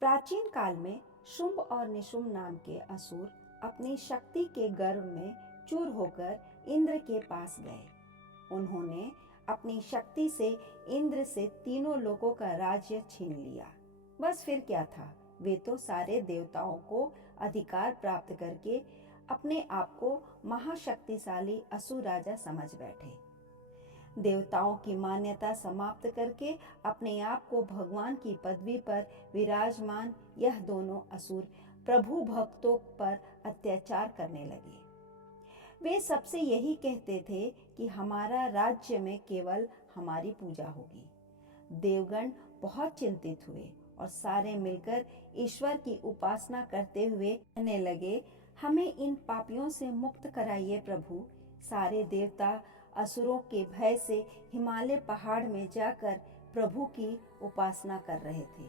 प्राचीन काल में शुंभ और निशुंभ नाम के असुर अपनी शक्ति के गर्व में चूर होकर इंद्र के पास गए। उन्होंने अपनी शक्ति से इंद्र से तीनों लोगों का राज्य छीन लिया। बस फिर क्या था, वे तो सारे देवताओं को अधिकार प्राप्त करके अपने आप को महाशक्तिशाली असुर राजा समझ बैठे। देवताओं की मान्यता समाप्त करके अपने आप को भगवान की पदवी पर विराजमान यह दोनों असुर प्रभु भक्तों पर अत्याचार करने लगे। वे सबसे यही कहते थे कि हमारा राज्य में केवल हमारी पूजा होगी। देवगण बहुत चिंतित हुए और सारे मिलकर ईश्वर की उपासना करते हुए कहने लगे, हमें इन पापियों से मुक्त कराइए प्रभु। सारे देवता असुरों के भय से हिमालय पहाड़ में जाकर प्रभु की उपासना कर रहे थे।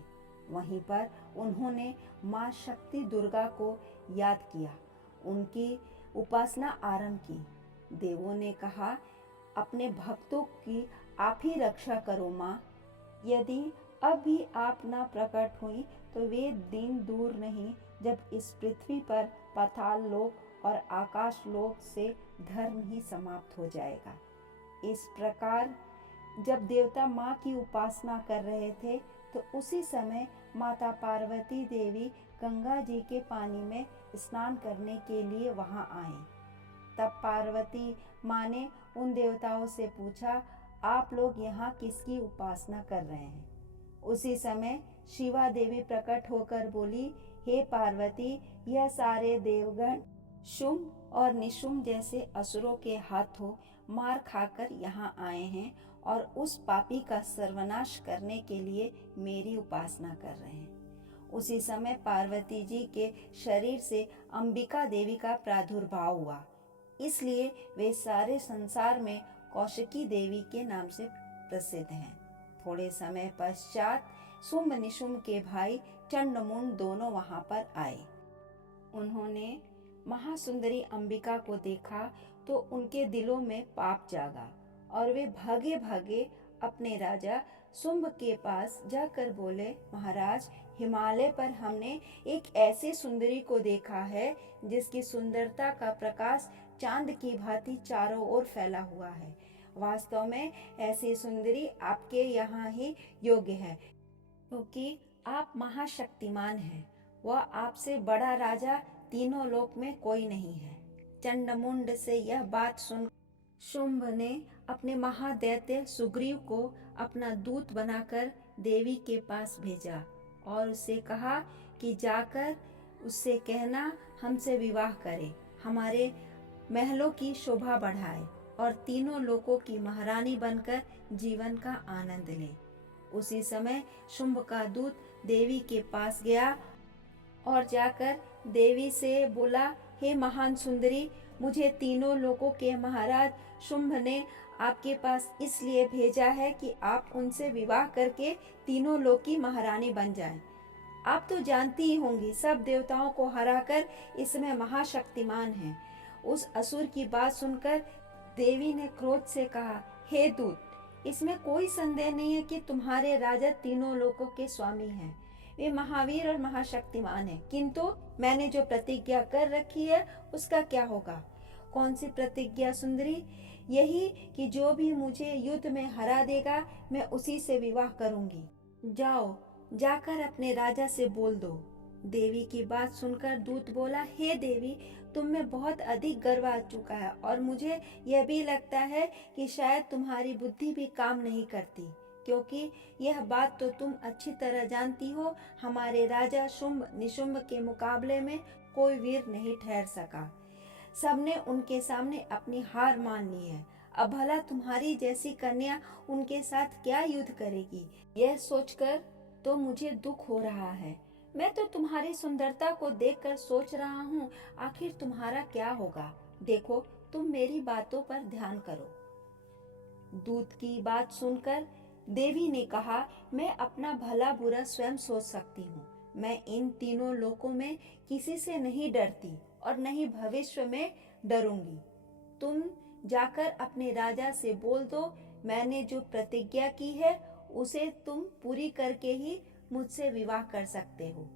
वहीं पर उन्होंने माँ शक्ति दुर्गा को याद किया, उनकी उपासना आरंभ की। देवों ने कहा, अपने भक्तों की आप ही रक्षा करो माँ। यदि अब भी आप ना प्रकट हुई तो वे दिन दूर नहीं जब इस पृथ्वी पर पाताल लोक और आकाश लोक से धर्म ही समाप्त हो जाएगा। इस प्रकार जब देवता माँ की उपासना कर रहे थे तो उसी समय माता पार्वती देवी गंगा जी के पानी में स्नान करने के लिए वहां आए। तब पार्वती माँ ने उन देवताओं से पूछा, आप लोग यहाँ किसकी उपासना कर रहे हैं? उसी समय शिवा देवी प्रकट होकर बोली, हे पार्वती, यह सारे देवगण शुंभ और निशुंभ जैसे असुरों के हाथों मार खाकर यहाँ आए हैं और उस पापी का सर्वनाश करने के लिए मेरी उपासना कर रहे हैं। उसी समय पार्वती जी के शरीर से अंबिका देवी का प्रादुर्भाव हुआ, इसलिए वे सारे संसार में कौशिकी देवी के नाम से प्रसिद्ध हैं। थोड़े समय पश्चात शुंभ निशुंभ के भाई चंडमुंड दोनों वहां पर आए। उन्होंने महासुंदरी अंबिका को देखा तो उनके दिलों में पाप जागा और वे भागे भागे अपने राजा शुंभ के पास जाकर बोले, महाराज, हिमालय पर हमने एक ऐसी सुंदरी को देखा है जिसकी सुंदरता का प्रकाश चांद की भांति चारों ओर फैला हुआ है। वास्तव में ऐसी सुंदरी आपके यहाँ ही योग्य है, क्योंकि आप महाशक्तिमान हैं। वह आपसे बड़ा राजा तीनों लोक में कोई नहीं है। चंडमुंड से यह बात सुन शुंभ ने अपने महादैत्य सुग्रीव को अपना दूत बनाकर देवी के पास भेजा और उससे कहा कि जाकर उससे कहना हमसे विवाह करे, हमारे महलों की शोभा बढ़ाए और तीनों लोकों की महारानी बनकर जीवन का आनंद ले। उसी समय शुंभ का दूत देवी के पास गया और जाकर देवी से बोला, हे महान सुंदरी, मुझे तीनों लोकों के महाराज शुंभ ने आपके पास इसलिए भेजा है कि आप उनसे विवाह करके तीनों लोक की महारानी बन जाएं। आप तो जानती ही होंगी, सब देवताओं को हराकर इसमें महाशक्तिमान हैं। उस असुर की बात सुनकर देवी ने क्रोध से कहा, हे दूत, इसमें कोई संदेह नहीं है कि तुम्हारे राजा तीनों लोकों के स्वामी हैं। वे महावीर और महाशक्तिमान हैं, किंतु मैंने जो प्रतिज्ञा कर रखी है उसका क्या होगा? कौन सी प्रतिज्ञा सुंदरी? यही कि जो भी मुझे युद्ध में हरा देगा मैं उसी से विवाह करूंगी। जाओ, जाकर अपने राजा से बोल दो। देवी की बात सुनकर दूत बोला, हे देवी, तुम में बहुत अधिक गर्व आ चुका है और मुझे यह भी लगता है कि शायद तुम्हारी बुद्धि भी काम नहीं करती, क्योंकि यह बात तो तुम अच्छी तरह जानती हो, हमारे राजा शुंभ निशुंभ के मुकाबले में कोई वीर नहीं ठहर सका। सबने उनके सामने अपनी हार मान ली है। अब भला तुम्हारी जैसी कन्या उनके साथ क्या युद्ध करेगी? यह सोचकर तो मुझे दुख हो रहा है। मैं तो तुम्हारी सुंदरता को देखकर सोच रहा हूँ, आखिर तुम्हारा क्या होगा? देखो, तुम मेरी बातों पर ध्यान करो। दूत की बात सुनकर देवी ने कहा, मैं अपना भला बुरा स्वयं सोच सकती हूँ। मैं इन तीनों लोकों में किसी से नहीं डरती और नहीं भविष्य में डरूंगी। तुम जाकर अपने राजा से बोल दो, मैंने जो प्रतिज्ञा की है उसे तुम पूरी करके ही मुझसे विवाह कर सकते हो।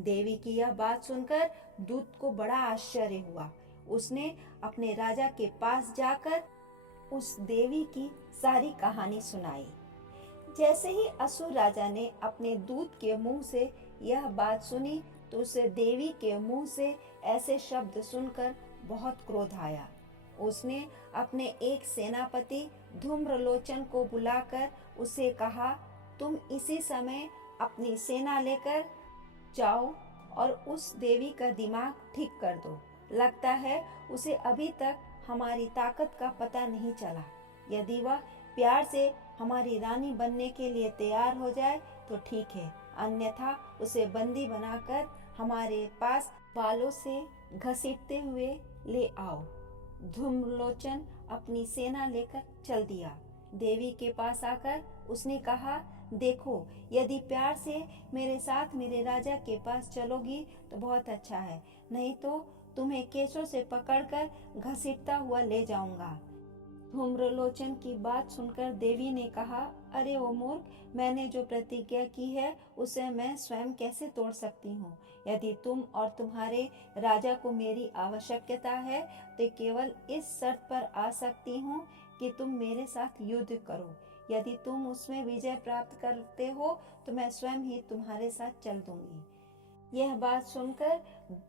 देवी की यह बात सुनकर दूत को बड़ा आश्चर्य हुआ। उसने अपने राजा के पास जाकर उस देवी की सारी कहानी सुनाई। जैसे ही असुर राजा ने अपने दूत के मुंह से यह बात सुनी तो उसे देवी के मुंह से ऐसे शब्द सुनकर बहुत क्रोध आया। उसने अपने एक सेनापति धूम्रलोचन को बुलाकर उसे कहा, तुम इसी समय अपनी सेना लेकर जाओ और उस देवी का दिमाग ठीक कर दो। लगता है उसे अभी तक हमारी ताकत का पता नहीं चला। यदि वह प्यार से हमारी रानी बनने के लिए तैयार हो जाए तो ठीक है, अन्यथा उसे बंदी बनाकर हमारे पास बालों से घसीटते हुए ले आओ। धूम्रलोचन अपनी सेना लेकर चल दिया। देवी के पास आकर उसने कहा, देखो, यदि प्यार से मेरे साथ मेरे राजा के पास चलोगी तो बहुत अच्छा है, नहीं तो तुम्हें केसों से पकड़कर घसीटता हुआ ले जाऊंगा। धूम्रलोचन की बात सुनकर देवी ने कहा, अरे ओ मूर्ख, मैंने जो प्रतिज्ञा की है उसे मैं स्वयं कैसे तोड़ सकती हूँ। यदि तुम और तुम्हारे राजा को मेरी आवश्यकता है तो केवल इस शर्त पर आ सकती हूँ कि तुम मेरे साथ युद्ध करो। यदि तुम उसमें विजय प्राप्त करते हो तो मैं स्वयं ही तुम्हारे साथ चल दूंगी। यह बात सुनकर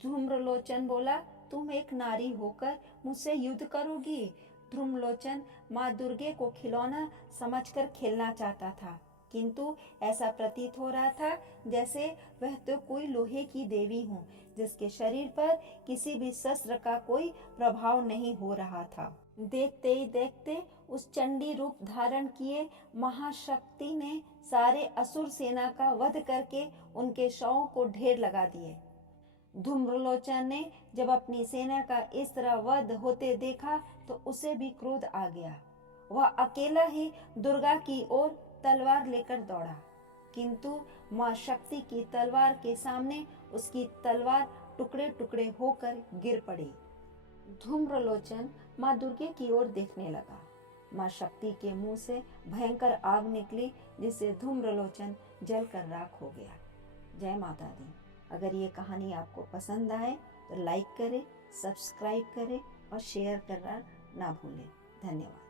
धूम्रलोचन बोला, तुम एक नारी होकर मुझसे युद्ध करोगी। धूम्रलोचन माँ दुर्गे को खिलौना समझकर खेलना चाहता था, किंतु ऐसा प्रतीत हो रहा था जैसे वह तो कोई लोहे की देवी हो जिसके शरीर पर किसी भी शस्त्र का कोई प्रभाव नहीं हो रहा था। देखते ही देखते उस चंडी रूप धारण किए महाशक्ति ने सारे असुर सेना का वध करके उनके शवों को ढेर लगा दिए। धूम्रलोचन ने जब अपनी सेना का इस तरह वध होते देखा तो उसे भी क्रोध आ गया। वह अकेला ही दुर्गा की ओर तलवार लेकर दौड़ा, किंतु मां शक्ति की तलवार के सामने उसकी तलवार टुकड़े टुकड़े होकर गिर पड़ी। धूम्रलोचन मां दुर्गे की ओर देखने लगा। मां शक्ति के मुंह से भयंकर आग निकली जिससे धूम्रलोचन जलकर राख हो गया। जय माता दी। अगर ये कहानी आपको पसंद आए तो लाइक करें, सब्सक्राइब करें और शेयर करना ना भूलें। धन्यवाद।